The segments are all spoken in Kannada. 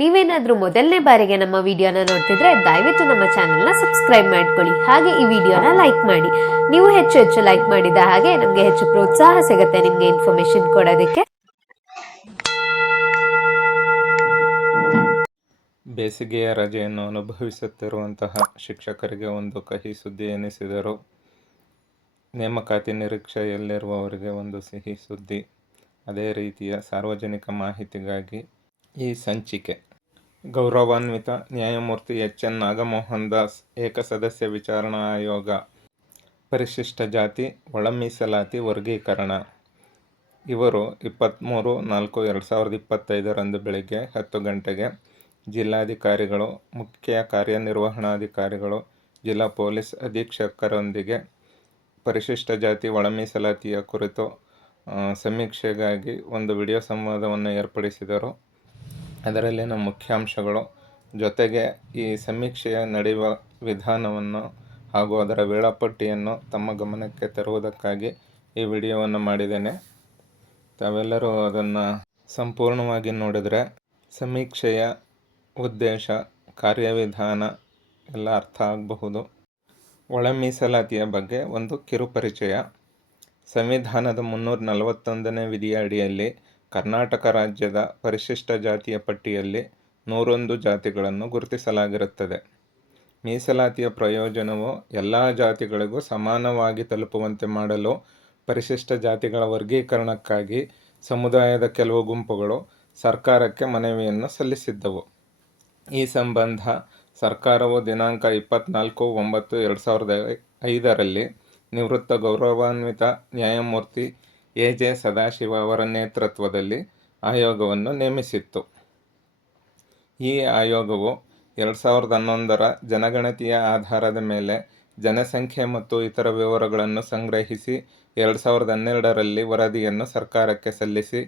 ನೀವೇನಾದ್ರೂ ಮೊದಲನೇ ಬಾರಿಗೆ ನಮ್ಮ ವಿಡಿಯೋನ ನೋಡ್ತಿದ್ರೆ ದಯವಿಟ್ಟು ನಮ್ಮ ಚಾನೆಲ್ನ ಸಬ್ಸ್ಕ್ರೈಬ್ ಮಾಡ್ಕೊಳ್ಳಿ. ಹಾಗೆ ಈ ವಿಡಿಯೋನ ಲೈಕ್ ಮಾಡಿ. ನೀವು ಹೆಚ್ಚು ಹೆಚ್ಚು ಲೈಕ್ ಮಾಡಿದ ಹಾಗೆ ನಮಗೆ ಹೆಚ್ಚು ಪ್ರೋತ್ಸಾಹ ಸಿಗುತ್ತೆ ನಿಮಗೆ ಇನ್ಫಾರ್ಮೇಶನ್ ಕೊಡೋದಕ್ಕೆ. ಬೇಸಿಗೆಯ ರಜೆಯನ್ನು ಅನುಭವಿಸುತ್ತಿರುವಂತಹ ಶಿಕ್ಷಕರಿಗೆ ಒಂದು ಕಹಿ ಸುದ್ದಿ ಎನಿಸಿದರು. ನೇಮಕಾತಿ ನಿರೀಕ್ಷೆಯಲ್ಲಿರುವವರಿಗೆ ಒಂದು ಸಿಹಿ ಸುದ್ದಿ. ಅದೇ ರೀತಿಯ ಸಾರ್ವಜನಿಕ ಮಾಹಿತಿಗಾಗಿ ಈ ಸಂಚಿಕೆ. ಗೌರವಾನ್ವಿತ ನ್ಯಾಯಮೂರ್ತಿ ಎಚ್. ಎನ್. ನಾಗಮೋಹನ್ ದಾಸ್ ಏಕಸದಸ್ಯ ವಿಚಾರಣಾ ಆಯೋಗ. ಪರಿಶಿಷ್ಟ ಜಾತಿ ಒಳ ಮೀಸಲಾತಿ ವರ್ಗೀಕರಣ. ಇವರು ಇಪ್ಪತ್ತ್ಮೂರು ನಾಲ್ಕು ಎರಡು ಸಾವಿರದ ಇಪ್ಪತ್ತೈದರಂದು ಬೆಳಗ್ಗೆ ಹತ್ತು ಗಂಟೆಗೆ ಜಿಲ್ಲಾಧಿಕಾರಿಗಳು, ಮುಖ್ಯ ಕಾರ್ಯನಿರ್ವಹಣಾಧಿಕಾರಿಗಳು, ಜಿಲ್ಲಾ ಪೊಲೀಸ್ ಅಧೀಕ್ಷಕರೊಂದಿಗೆ ಪರಿಶಿಷ್ಟ ಜಾತಿ ಒಳ ಮೀಸಲಾತಿಯ ಕುರಿತು ಸಮೀಕ್ಷೆಗಾಗಿ ಒಂದು ವಿಡಿಯೋ ಸಂವಾದವನ್ನು ಏರ್ಪಡಿಸಿದರು. ಅದರಲ್ಲಿನ ಮುಖ್ಯಾಂಶಗಳು. ಜೊತೆಗೆ ಈ ಸಮೀಕ್ಷೆಯ ನಡೆಯುವ ವಿಧಾನವನ್ನು ಹಾಗೂ ಅದರ ವೇಳಾಪಟ್ಟಿಯನ್ನು ತಮ್ಮ ಗಮನಕ್ಕೆ ತರುವುದಕ್ಕಾಗಿ ಈ ವಿಡಿಯೋವನ್ನು ಮಾಡಿದ್ದೇನೆ. ತಾವೆಲ್ಲರೂ ಅದನ್ನು ಸಂಪೂರ್ಣವಾಗಿ ನೋಡಿದರೆ ಸಮೀಕ್ಷೆಯ ಉದ್ದೇಶ, ಕಾರ್ಯವಿಧಾನ ಎಲ್ಲ ಅರ್ಥ ಆಗಬಹುದು. ಒಳ ಮೀಸಲಾತಿಯ ಬಗ್ಗೆ ಒಂದು ಕಿರುಪರಿಚಯ. ಸಂವಿಧಾನದ ಮುನ್ನೂರ ನಲವತ್ತೊಂದನೇ ವಿಧಿಯ ಅಡಿಯಲ್ಲಿ ಕರ್ನಾಟಕ ರಾಜ್ಯದ ಪರಿಶಿಷ್ಟ ಜಾತಿಯ ಪಟ್ಟಿಯಲ್ಲಿ ನೂರೊಂದು ಜಾತಿಗಳನ್ನು ಗುರುತಿಸಲಾಗಿರುತ್ತದೆ. ಮೀಸಲಾತಿಯ ಪ್ರಯೋಜನವು ಎಲ್ಲ ಜಾತಿಗಳಿಗೂ ಸಮಾನವಾಗಿ ತಲುಪುವಂತೆ ಮಾಡಲು ಪರಿಶಿಷ್ಟ ಜಾತಿಗಳ ವರ್ಗೀಕರಣಕ್ಕಾಗಿ ಸಮುದಾಯದ ಕೆಲವು ಗುಂಪುಗಳು ಸರ್ಕಾರಕ್ಕೆ ಮನವಿಯನ್ನು ಸಲ್ಲಿಸಿದ್ದವು. ಈ ಸಂಬಂಧ ಸರ್ಕಾರವು ದಿನಾಂಕ ಇಪ್ಪತ್ನಾಲ್ಕು ಒಂಬತ್ತು ಎರಡು ಸಾವಿರದ ಐದರಲ್ಲಿ ನಿವೃತ್ತ ಗೌರವಾನ್ವಿತ ನ್ಯಾಯಮೂರ್ತಿ ಎ ಜೆ ಸದಾಶಿವ ಅವರ ನೇತೃತ್ವದಲ್ಲಿ ಆಯೋಗವನ್ನು ನೇಮಿಸಿತ್ತು. ಈ ಆಯೋಗವು ಎರಡು ಸಾವಿರದ ಹನ್ನೊಂದರ ಜನಗಣತಿಯ ಆಧಾರದ ಮೇಲೆ ಜನಸಂಖ್ಯೆ ಮತ್ತು ಇತರ ವಿವರಗಳನ್ನು ಸಂಗ್ರಹಿಸಿ ಎರಡು ಸಾವಿರದ ಹನ್ನೆರಡರಲ್ಲಿ ವರದಿಯನ್ನು ಸರ್ಕಾರಕ್ಕೆ ಸಲ್ಲಿಸಿ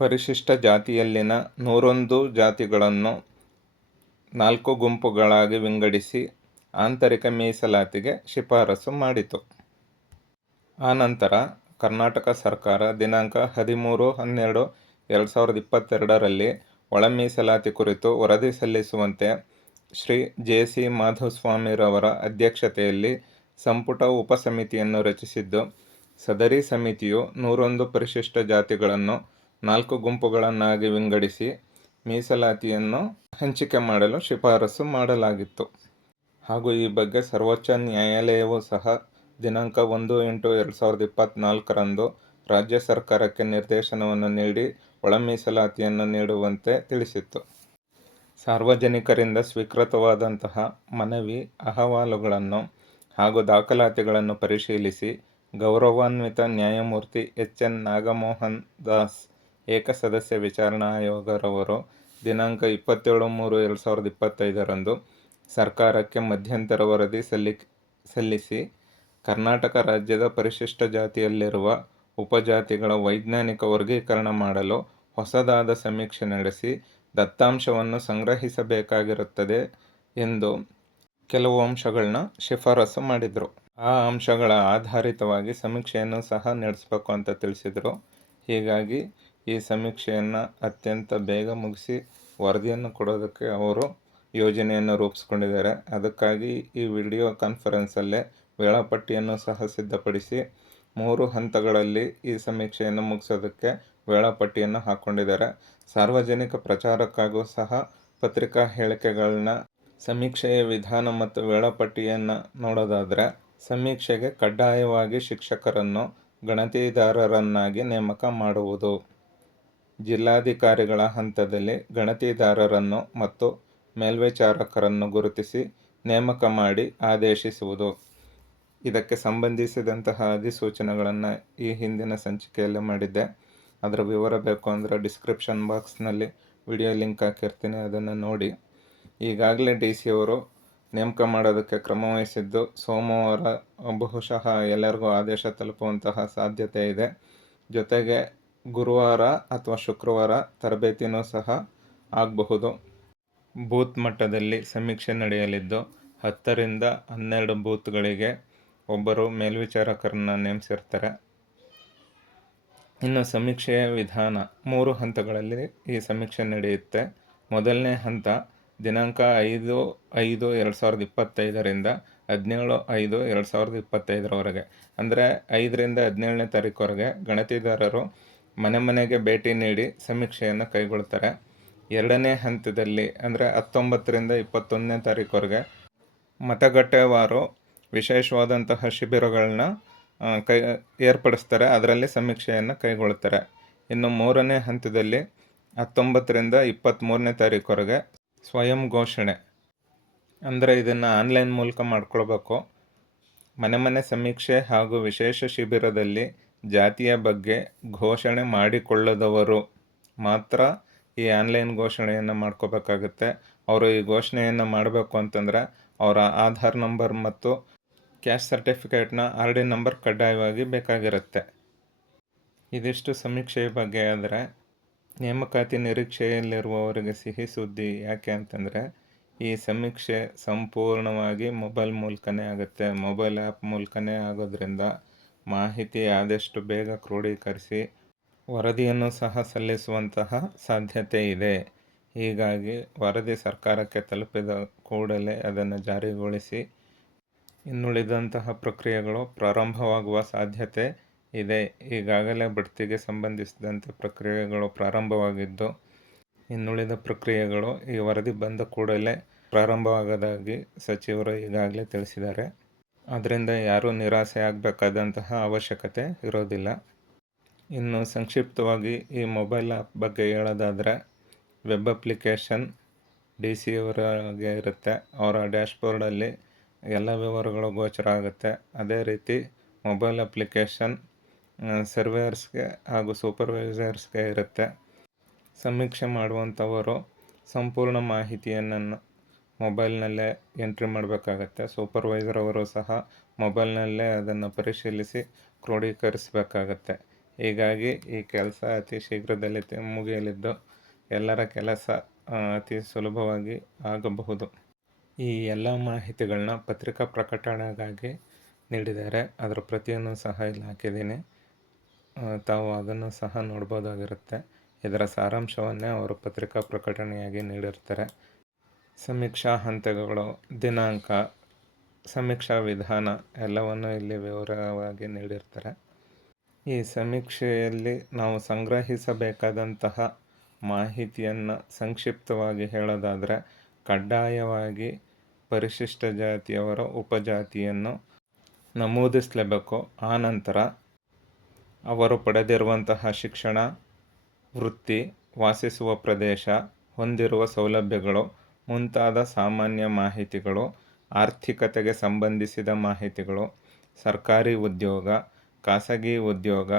ಪರಿಶಿಷ್ಟ ಜಾತಿಯಲ್ಲಿನ ನೂರೊಂದು ಜಾತಿಗಳನ್ನು ನಾಲ್ಕು ಗುಂಪುಗಳಾಗಿ ವಿಂಗಡಿಸಿ ಆಂತರಿಕ ಮೀಸಲಾತಿಗೆ ಶಿಫಾರಸು ಮಾಡಿತು. ಆನಂತರ ಕರ್ನಾಟಕ ಸರ್ಕಾರ ದಿನಾಂಕ ಹದಿಮೂರು, ಹನ್ನೆರಡು, ಎರಡು ಸಾವಿರದ ಇಪ್ಪತ್ತೆರಡರಲ್ಲಿ ಒಳ ಮೀಸಲಾತಿ ಕುರಿತು ವರದಿ ಸಲ್ಲಿಸುವಂತೆ ಶ್ರೀ ಜೆ ಸಿ ಮಾಧುಸ್ವಾಮಿರವರ ಅಧ್ಯಕ್ಷತೆಯಲ್ಲಿ ಸಂಪುಟ ಉಪಸಮಿತಿಯನ್ನು ರಚಿಸಿದ್ದು, ಸದರಿ ಸಮಿತಿಯು ನೂರೊಂದು ಪರಿಶಿಷ್ಟ ಜಾತಿಗಳನ್ನು ನಾಲ್ಕು ಗುಂಪುಗಳನ್ನಾಗಿ ವಿಂಗಡಿಸಿ ಮೀಸಲಾತಿಯನ್ನು ಹಂಚಿಕೆ ಮಾಡಲು ಶಿಫಾರಸು ಮಾಡಲಾಗಿತ್ತು. ಹಾಗೂ ಈ ಬಗ್ಗೆ ಸರ್ವೋಚ್ಚ ನ್ಯಾಯಾಲಯವೂ ಸಹ ದಿನಾಂಕ ಒಂದು ಎಂಟು ಎರಡು ಸಾವಿರದ ಇಪ್ಪತ್ತ್ನಾಲ್ಕರಂದು ರಾಜ್ಯ ಸರ್ಕಾರಕ್ಕೆ ನಿರ್ದೇಶನವನ್ನು ನೀಡಿ ಒಳ ಮೀಸಲಾತಿಯನ್ನು ನೀಡುವಂತೆ ತಿಳಿಸಿತ್ತು. ಸಾರ್ವಜನಿಕರಿಂದ ಸ್ವೀಕೃತವಾದಂತಹ ಮನವಿ, ಅಹವಾಲುಗಳನ್ನು ಹಾಗೂ ದಾಖಲಾತಿಗಳನ್ನು ಪರಿಶೀಲಿಸಿ ಗೌರವಾನ್ವಿತ ನ್ಯಾಯಮೂರ್ತಿ ಎಚ್ ಎನ್ ನಾಗಮೋಹನ್ ದಾಸ್, ಏಕಸದಸ್ಯ ವಿಚಾರಣಾ ಆಯೋಗರವರು ದಿನಾಂಕ ಇಪ್ಪತ್ತೇಳು ಮೂರು ಎರಡು ಸಾವಿರದ ಇಪ್ಪತ್ತೈದರಂದು ಸರ್ಕಾರಕ್ಕೆ ಮಧ್ಯಂತರ ವರದಿ ಸಲ್ಲಿ ಸಲ್ಲಿಸಿ ಕರ್ನಾಟಕ ರಾಜ್ಯದ ಪರಿಶಿಷ್ಟ ಜಾತಿಯಲ್ಲಿರುವ ಉಪಜಾತಿಗಳ ವೈಜ್ಞಾನಿಕ ವರ್ಗೀಕರಣ ಮಾಡಲು ಹೊಸದಾದ ಸಮೀಕ್ಷೆ ನಡೆಸಿ ದತ್ತಾಂಶವನ್ನು ಸಂಗ್ರಹಿಸಬೇಕಾಗಿರುತ್ತದೆ ಎಂದು ಕೆಲವು ಅಂಶಗಳನ್ನ ಶಿಫಾರಸು ಮಾಡಿದರು. ಆ ಅಂಶಗಳ ಆಧಾರಿತವಾಗಿ ಸಮೀಕ್ಷೆಯನ್ನು ಸಹ ನಡೆಸಬೇಕು ಅಂತ ತಿಳಿಸಿದರು. ಹೀಗಾಗಿ ಈ ಸಮೀಕ್ಷೆಯನ್ನು ಅತ್ಯಂತ ಬೇಗ ಮುಗಿಸಿ ವರದಿಯನ್ನು ಕೊಡೋದಕ್ಕೆ ಅವರು ಯೋಜನೆಯನ್ನು ರೂಪಿಸ್ಕೊಂಡಿದ್ದಾರೆ. ಅದಕ್ಕಾಗಿ ಈ ವಿಡಿಯೋ ಕಾನ್ಫರೆನ್ಸಲ್ಲೇ ವೇಳಾಪಟ್ಟಿಯನ್ನು ಸಹ ಸಿದ್ಧಪಡಿಸಿ ಮೂರು ಹಂತಗಳಲ್ಲಿ ಈ ಸಮೀಕ್ಷೆಯನ್ನು ಮುಗಿಸೋದಕ್ಕೆ ವೇಳಾಪಟ್ಟಿಯನ್ನು ಹಾಕ್ಕೊಂಡಿದ್ದಾರೆ ಸಾರ್ವಜನಿಕ ಪ್ರಚಾರಕ್ಕಾಗೂ ಸಹ ಪತ್ರಿಕಾ ಹೇಳಿಕೆಗಳನ್ನ ಸಮೀಕ್ಷೆಯ ವಿಧಾನ ಮತ್ತು ವೇಳಾಪಟ್ಟಿಯನ್ನು ನೋಡೋದಾದರೆ ಸಮೀಕ್ಷೆಗೆ ಕಡ್ಡಾಯವಾಗಿ ಶಿಕ್ಷಕರನ್ನು ಗಣತಿದಾರರನ್ನಾಗಿ ನೇಮಕ ಮಾಡುವುದು. ಜಿಲ್ಲಾಧಿಕಾರಿಗಳ ಹಂತದಲ್ಲಿ ಗಣತಿದಾರರನ್ನು ಮತ್ತು ಮೇಲ್ವಿಚಾರಕರನ್ನು ಗುರುತಿಸಿ ನೇಮಕ ಮಾಡಿ ಆದೇಶಿಸುವುದು. ಇದಕ್ಕೆ ಸಂಬಂಧಿಸಿದಂತಹ ಅಧಿಸೂಚನೆಗಳನ್ನು ಈ ಹಿಂದಿನ ಸಂಚಿಕೆಯಲ್ಲಿ ಮಾಡಿದ್ದೆ. ಅದರ ವಿವರ ಬೇಕು ಅಂದರೆ ಡಿಸ್ಕ್ರಿಪ್ಷನ್ ಬಾಕ್ಸ್ನಲ್ಲಿ ವಿಡಿಯೋ ಲಿಂಕ್ ಹಾಕಿರ್ತೀನಿ, ಅದನ್ನು ನೋಡಿ. ಈಗಾಗಲೇ ಡಿ ಸಿ ಅವರು ನೇಮಕ ಮಾಡೋದಕ್ಕೆ ಕ್ರಮ ವಹಿಸಿದ್ದು, ಸೋಮವಾರ ಬಹುಶಃ ಎಲ್ಲರಿಗೂ ಆದೇಶ ತಲುಪುವಂತಹ ಸಾಧ್ಯತೆ ಇದೆ. ಜೊತೆಗೆ ಗುರುವಾರ ಅಥವಾ ಶುಕ್ರವಾರ ತರಬೇತಿನೂ ಸಹ ಆಗಬಹುದು. ಬೂತ್ ಮಟ್ಟದಲ್ಲಿ ಸಮೀಕ್ಷೆ ನಡೆಯಲಿದ್ದು, ಹತ್ತರಿಂದ ಹನ್ನೆರಡು ಬೂತ್ಗಳಿಗೆ ಒಬ್ಬರು ಮೇಲ್ವಿಚಾರಕರನ್ನು ನೇಮಿಸಿರ್ತಾರೆ. ಇನ್ನು ಸಮೀಕ್ಷೆಯ ವಿಧಾನ. ಮೂರು ಹಂತಗಳಲ್ಲಿ ಈ ಸಮೀಕ್ಷೆ ನಡೆಯುತ್ತೆ. ಮೊದಲನೇ ಹಂತ, ದಿನಾಂಕ ಐದು ಐದು ಎರಡು ಸಾವಿರದ ಇಪ್ಪತ್ತೈದರಿಂದ ಹದಿನೇಳು ಐದು ಎರಡು ಸಾವಿರದ ಇಪ್ಪತ್ತೈದರವರೆಗೆ. ಅಂದರೆ ಐದರಿಂದ ಹದಿನೇಳನೇ ತಾರೀಕುವರೆಗೆ ಗಣತಿದಾರರು ಮನೆ ಮನೆಗೆ ಭೇಟಿ ನೀಡಿ ಸಮೀಕ್ಷೆಯನ್ನು ಕೈಗೊಳ್ತಾರೆ. ಎರಡನೇ ಹಂತದಲ್ಲಿ ಅಂದರೆ ಹತ್ತೊಂಬತ್ತರಿಂದ ಇಪ್ಪತ್ತೊಂದನೇ ತಾರೀಕುವರೆಗೆ ಮತಗಟ್ಟೆವಾರು ವಿಶೇಷವಾದಂತಹ ಶಿಬಿರಗಳನ್ನ ಕೈ, ಏರ್ಪಡಿಸ್ತಾರೆ. ಅದರಲ್ಲಿ ಸಮೀಕ್ಷೆಯನ್ನು ಕೈಗೊಳ್ಳುತ್ತಾರೆ ಇನ್ನು ಮೂರನೇ ಹಂತದಲ್ಲಿ ಹತ್ತೊಂಬತ್ತರಿಂದ ಇಪ್ಪತ್ತ್ಮೂರನೇ ತಾರೀಕುವರೆಗೆ ಸ್ವಯಂ ಘೋಷಣೆ. ಅಂದರೆ ಇದನ್ನು ಆನ್ಲೈನ್ ಮೂಲಕ ಮಾಡ್ಕೊಳ್ಬೇಕು. ಮನೆ ಮನೆ ಸಮೀಕ್ಷೆ ಹಾಗೂ ವಿಶೇಷ ಶಿಬಿರದಲ್ಲಿ ಜಾತಿಯ ಬಗ್ಗೆ ಘೋಷಣೆ ಮಾಡಿಕೊಳ್ಳದವರು ಮಾತ್ರ ಈ ಆನ್ಲೈನ್ ಘೋಷಣೆಯನ್ನು ಮಾಡ್ಕೋಬೇಕಾಗುತ್ತೆ. ಅವರು ಈ ಘೋಷಣೆಯನ್ನು ಮಾಡಬೇಕು ಅಂತಂದರೆ ಅವರ ಆಧಾರ್ ನಂಬರ್ ಮತ್ತು ಕ್ಯಾಸ್ಟ್ ಸರ್ಟಿಫಿಕೇಟ್ನ ಆರ್ ಡಿ ನಂಬರ್ ಕಡ್ಡಾಯವಾಗಿ ಬೇಕಾಗಿರುತ್ತೆ. ಇದಿಷ್ಟು ಸಮೀಕ್ಷೆಯ ಬಗ್ಗೆ ಆದರೆ, ನೇಮಕಾತಿ ನಿರೀಕ್ಷೆಯಲ್ಲಿರುವವರಿಗೆ ಸಿಹಿ ಸುದ್ದಿ ಯಾಕೆ ಅಂತಂದರೆ, ಈ ಸಮೀಕ್ಷೆ ಸಂಪೂರ್ಣವಾಗಿ ಮೊಬೈಲ್ ಮೂಲಕನೇ ಆಗುತ್ತೆ. ಮೊಬೈಲ್ ಆ್ಯಪ್ ಮೂಲಕನೇ ಆಗೋದ್ರಿಂದ ಮಾಹಿತಿ ಆದಷ್ಟು ಬೇಗ ಕ್ರೋಢೀಕರಿಸಿ ವರದಿಯನ್ನು ಸಹ ಸಲ್ಲಿಸುವಂತಹ ಸಾಧ್ಯತೆ ಇದೆ. ಹೀಗಾಗಿ ವರದಿ ಸರ್ಕಾರಕ್ಕೆ ತಲುಪಿದ ಕೂಡಲೇ ಅದನ್ನು ಜಾರಿಗೊಳಿಸಿ ಇನ್ನುಳಿದಂತಹ ಪ್ರಕ್ರಿಯೆಗಳು ಪ್ರಾರಂಭವಾಗುವ ಸಾಧ್ಯತೆ ಇದೆ. ಈಗಾಗಲೇ ಬಡ್ತಿಗೆ ಸಂಬಂಧಿಸಿದಂತೆ ಪ್ರಕ್ರಿಯೆಗಳು ಪ್ರಾರಂಭವಾಗಿದ್ದು, ಇನ್ನುಳಿದ ಪ್ರಕ್ರಿಯೆಗಳು ಈ ವರದಿ ಬಂದ ಕೂಡಲೇ ಪ್ರಾರಂಭವಾಗದಾಗಿ ಸಚಿವರು ಈಗಾಗಲೇ ತಿಳಿಸಿದ್ದಾರೆ. ಅದರಿಂದ ಯಾರೂ ನಿರಾಸೆ ಆಗಬೇಕಾದಂತಹ ಅವಶ್ಯಕತೆ ಇರೋದಿಲ್ಲ. ಇನ್ನು ಸಂಕ್ಷಿಪ್ತವಾಗಿ ಈ ಮೊಬೈಲ್ ಆ್ಯಪ್ ಬಗ್ಗೆ ಹೇಳೋದಾದರೆ, ವೆಬ್ ಅಪ್ಲಿಕೇಶನ್ ಡಿ ಸಿ ಅವರಾಗೆ ಇರುತ್ತೆ. ಅವರ ಡ್ಯಾಶ್ಬೋರ್ಡಲ್ಲಿ ಎಲ್ಲ ವಿವರಗಳು ಗೋಚರ ಆಗುತ್ತೆ. ಅದೇ ರೀತಿ ಮೊಬೈಲ್ ಅಪ್ಲಿಕೇಶನ್ ಸರ್ವೇಯರ್ಸ್ಗೆ ಹಾಗೂ ಸೂಪರ್ವೈಸರ್ಸ್ಗೆ ಇರುತ್ತೆ. ಸಮೀಕ್ಷೆ ಮಾಡುವಂಥವರು ಸಂಪೂರ್ಣ ಮಾಹಿತಿಯನ್ನು ಮೊಬೈಲ್ನಲ್ಲೇ ಎಂಟ್ರಿ ಮಾಡಬೇಕಾಗತ್ತೆ. ಸೂಪರ್ವೈಸರ್ ಅವರು ಸಹ ಮೊಬೈಲ್ನಲ್ಲೇ ಅದನ್ನು ಪರಿಶೀಲಿಸಿ ಕ್ರೋಢೀಕರಿಸಬೇಕಾಗತ್ತೆ ಹೀಗಾಗಿ ಈ ಕೆಲಸ ಅತಿ ಶೀಘ್ರದಲ್ಲಿ ಮುಗಿಯಲಿದ್ದು ಎಲ್ಲರ ಕೆಲಸ ಅತಿ ಸುಲಭವಾಗಿ ಆಗಬಹುದು. ಈ ಎಲ್ಲ ಮಾಹಿತಿಗಳನ್ನ ಪತ್ರಿಕಾ ಪ್ರಕಟಣೆಗಾಗಿ ನೀಡಿದ್ದಾರೆ. ಅದರ ಪ್ರತಿಯನ್ನು ಸಹ ಇಲ್ಲಿ ಹಾಕಿದ್ದೀನಿ. ತಾವು ಅದನ್ನು ಸಹ ನೋಡ್ಬೋದಾಗಿರುತ್ತೆ. ಇದರ ಸಾರಾಂಶವನ್ನೇ ಅವರು ಪತ್ರಿಕಾ ಪ್ರಕಟಣೆಯಾಗಿ ನೀಡಿರ್ತಾರೆ. ಸಮೀಕ್ಷಾ ಹಂತಗಳು, ದಿನಾಂಕ, ಸಮೀಕ್ಷಾ ವಿಧಾನ ಎಲ್ಲವನ್ನು ಇಲ್ಲಿ ವಿವರವಾಗಿ ನೀಡಿರ್ತಾರೆ. ಈ ಸಮೀಕ್ಷೆಯಲ್ಲಿ ನಾವು ಸಂಗ್ರಹಿಸಬೇಕಾದಂತಹ ಮಾಹಿತಿಯನ್ನು ಸಂಕ್ಷಿಪ್ತವಾಗಿ ಹೇಳೋದಾದರೆ, ಕಡ್ಡಾಯವಾಗಿ ಪರಿಶಿಷ್ಟ ಜಾತಿಯವರ ಉಪಜಾತಿಯನ್ನು ನಮೂದಿಸಲೇಬೇಕು. ಆನಂತರ ಅವರು ಪಡೆದಿರುವಂತಹ ಶಿಕ್ಷಣ, ವೃತ್ತಿ, ವಾಸಿಸುವ ಪ್ರದೇಶ, ಹೊಂದಿರುವ ಸೌಲಭ್ಯಗಳು, ಮುಂತಾದ ಸಾಮಾನ್ಯ ಮಾಹಿತಿಗಳು, ಆರ್ಥಿಕತೆಗೆ ಸಂಬಂಧಿಸಿದ ಮಾಹಿತಿಗಳು, ಸರ್ಕಾರಿ ಉದ್ಯೋಗ, ಖಾಸಗಿ ಉದ್ಯೋಗ,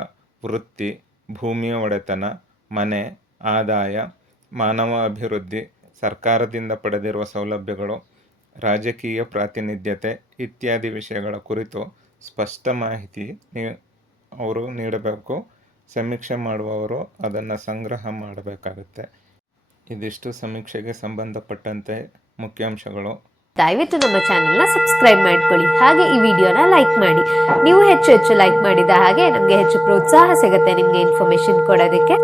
ವೃತ್ತಿ, ಭೂಮಿಯ ಒಡೆತನ, ಮನೆ, ಆದಾಯ, ಮಾನವ ಅಭಿವೃದ್ಧಿ, ಸರ್ಕಾರದಿಂದ ಪಡೆದಿರುವ ಸೌಲಭ್ಯಗಳು ರಾಜಕೀಯ ಪ್ರಾತಿನಿಧ್ಯತೆ ಇತ್ಯಾದಿ ವಿಷಯಗಳ ಕುರಿತು ಸ್ಪಷ್ಟ ಮಾಹಿತಿ ನೀ, ಅವರು ನೀಡಬೇಕು. ಸಮೀಕ್ಷೆ ಮಾಡುವವರು ಅದನ್ನು ಸಂಗ್ರಹ ಮಾಡಬೇಕಾಗುತ್ತೆ. ಇದಿಷ್ಟು ಸಮೀಕ್ಷೆಗೆ ಸಂಬಂಧಪಟ್ಟಂತೆ ಮುಖ್ಯಾಂಶಗಳು. ದಯವಿಟ್ಟು ನಮ್ಮ ಚಾನೆಲ್ನ ಸಬ್ಸ್ಕ್ರೈಬ್ ಮಾಡ್ಕೊಳ್ಳಿ. ಹಾಗೆ ಈ ವಿಡಿಯೋನ ಲೈಕ್ ಮಾಡಿ. ನೀವು ಹೆಚ್ಚು ಹೆಚ್ಚು ಲೈಕ್ ಮಾಡಿದ ಹಾಗೆ ನಮಗೆ ಹೆಚ್ಚು ಪ್ರೋತ್ಸಾಹ ಸಿಗುತ್ತೆ ನಿಮಗೆ ಇನ್ಫಾರ್ಮೇಶನ್ ಕೊಡೋದಕ್ಕೆ.